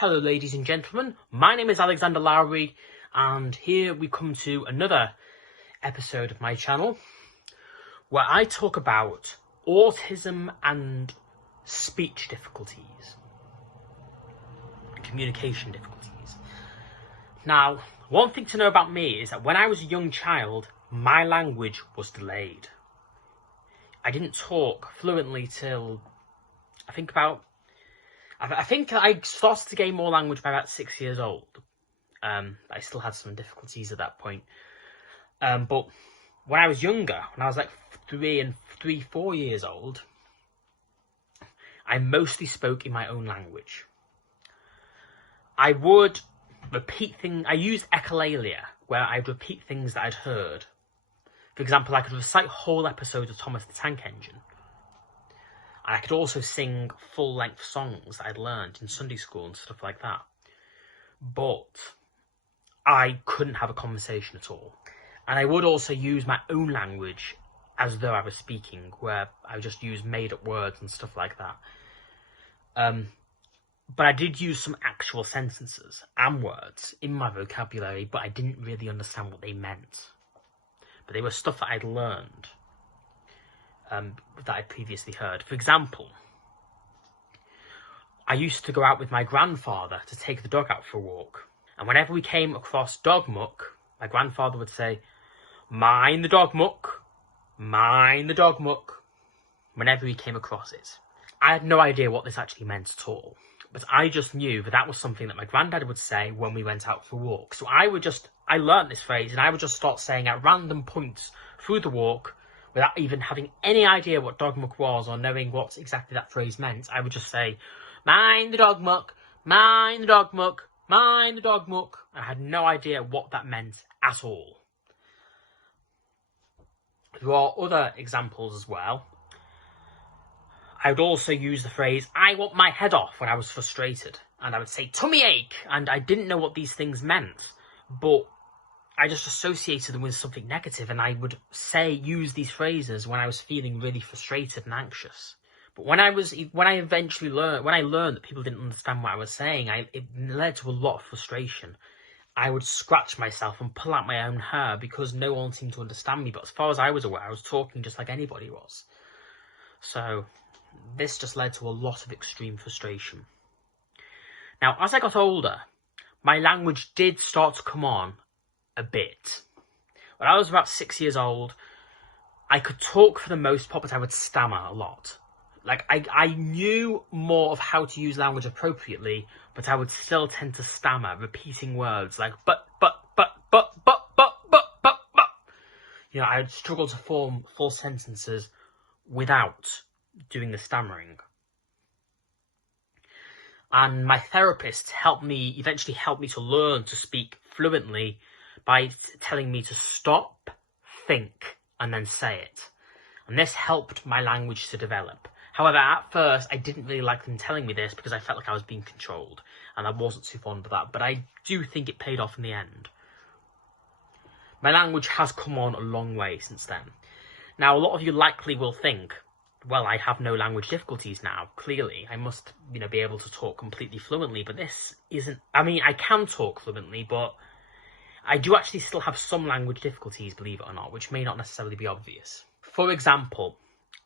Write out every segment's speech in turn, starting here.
Hello ladies and gentlemen, my name is Alexander Lowry and here we come to another episode of my channel where I talk about autism and speech difficulties, communication difficulties. Now, one thing to know about me is that when I was a young child, my language was delayed. I didn't talk fluently till I think I started to gain more language by about 6 years old. I still had some difficulties at that point. But when I was younger, when I was like 4 years old, I mostly spoke in my own language. I would repeat things. I used echolalia, where I'd repeat things that I'd heard. For example, I could recite whole episodes of Thomas the Tank Engine. And I could also sing full-length songs that I'd learned in Sunday school and stuff like that. But I couldn't have a conversation at all. And I would also use my own language as though I was speaking, where I would just use made-up words and stuff like that. But I did use some actual sentences and words in my vocabulary, but I didn't really understand what they meant. But they were stuff that I'd learned. That I previously heard. For example, I used to go out with my grandfather to take the dog out for a walk. And whenever we came across dog muck, my grandfather would say, "Mind the dog muck, mind the dog muck," whenever he came across it. I had no idea what this actually meant at all. But I just knew that was something that my granddad would say when we went out for a walk. So I learnt this phrase and I would just start saying at random points through the walk, without even having any idea what dog muck was or knowing what exactly that phrase meant. I would just say, "Mind the dog muck, mind the dog muck, mind the dog muck." I had no idea what that meant at all. There are other examples as well. I would also use the phrase, "I want my head off," when I was frustrated. And I would say, "Tummy ache," and I didn't know what these things meant. But I just associated them with something negative, and I would use these phrases when I was feeling really frustrated and anxious. But when I learned that people didn't understand what I was saying, it led to a lot of frustration. I would scratch myself and pull out my own hair because no one seemed to understand me. But as far as I was aware, I was talking just like anybody was. So this just led to a lot of extreme frustration. Now, as I got older, my language did start to come on a bit. When I was about 6 years old, I could talk for the most part, but I would stammer a lot. Like, I knew more of how to use language appropriately, but I would still tend to stammer, repeating words like but. You know, I would struggle to form full sentences without doing the stammering. And my therapist eventually helped me to learn to speak fluently by telling me to stop, think, and then say it. And this helped my language to develop. However, at first, I didn't really like them telling me this because I felt like I was being controlled, and I wasn't too fond of that, but I do think it paid off in the end. My language has come on a long way since then. Now, a lot of you likely will think, well, I have no language difficulties now, clearly. I must, be able to talk completely fluently, but this isn't... I mean, I can talk fluently, but I do actually still have some language difficulties, believe it or not, which may not necessarily be obvious. For example,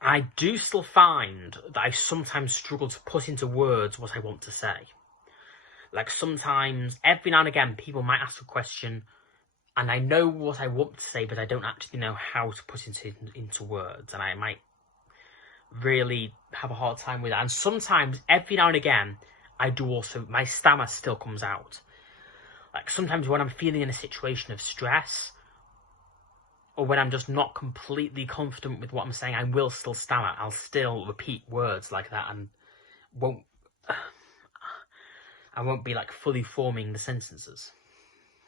I do still find that I sometimes struggle to put into words what I want to say. Like sometimes, every now and again, people might ask a question, and I know what I want to say, but I don't actually know how to put it into words, and I might really have a hard time with that. And sometimes, every now and again, my stammer still comes out. Like sometimes when I'm feeling in a situation of stress, or when I'm just not completely confident with what I'm saying, I will still stammer. I'll still repeat words like that and I won't be like fully forming the sentences.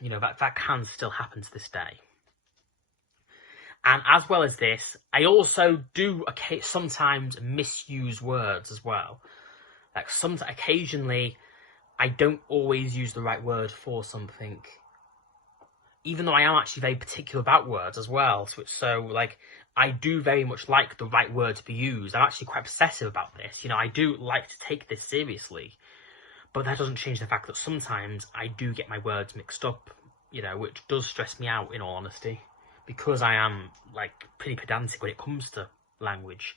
That can still happen to this day. And as well as this, I also do sometimes misuse words as well. Like occasionally, I don't always use the right word for something, even though I am actually very particular about words as well. So I do very much like the right word to be used. I'm actually quite obsessive about this. I do like to take this seriously. But that doesn't change the fact that sometimes I do get my words mixed up, you know, which does stress me out, in all honesty, because I am, like, pretty pedantic when it comes to language.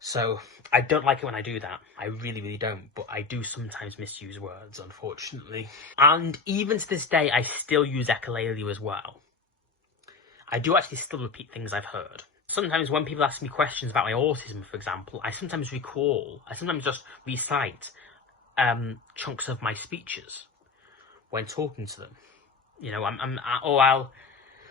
So I don't like it when I do that. I really, really don't. But I do sometimes misuse words, unfortunately. And even to this day, I still use echolali as well. I do actually still repeat things I've heard. Sometimes when people ask me questions about my autism, for example, I sometimes just recite chunks of my speeches when talking to them. You know,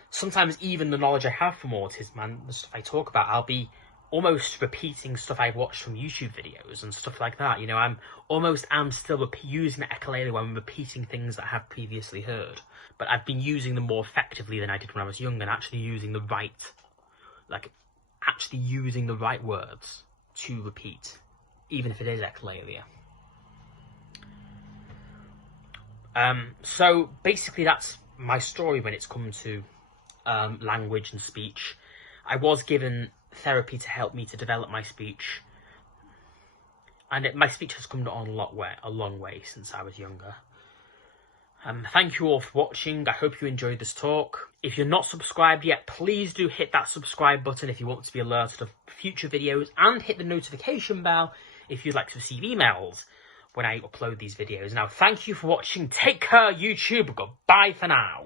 sometimes even the knowledge I have from autism and the stuff I talk about, I'll be almost repeating stuff I've watched from YouTube videos and stuff like that. You know, I'm still using the echolali when I'm repeating things that I have previously heard. But I've been using them more effectively than I did when I was young, and actually using the right words to repeat, even if it is echolali. So basically that's my story when it's come to language and speech. I was given therapy to help me to develop my speech, and my speech has come on a long way since I was younger. Thank you all for watching. I hope you enjoyed this talk. If you're not subscribed yet, please do hit that subscribe button if you want to be alerted of future videos, and hit the notification bell if you'd like to receive emails when I upload these videos. Now, thank you for watching. Take care, YouTube. Goodbye for now.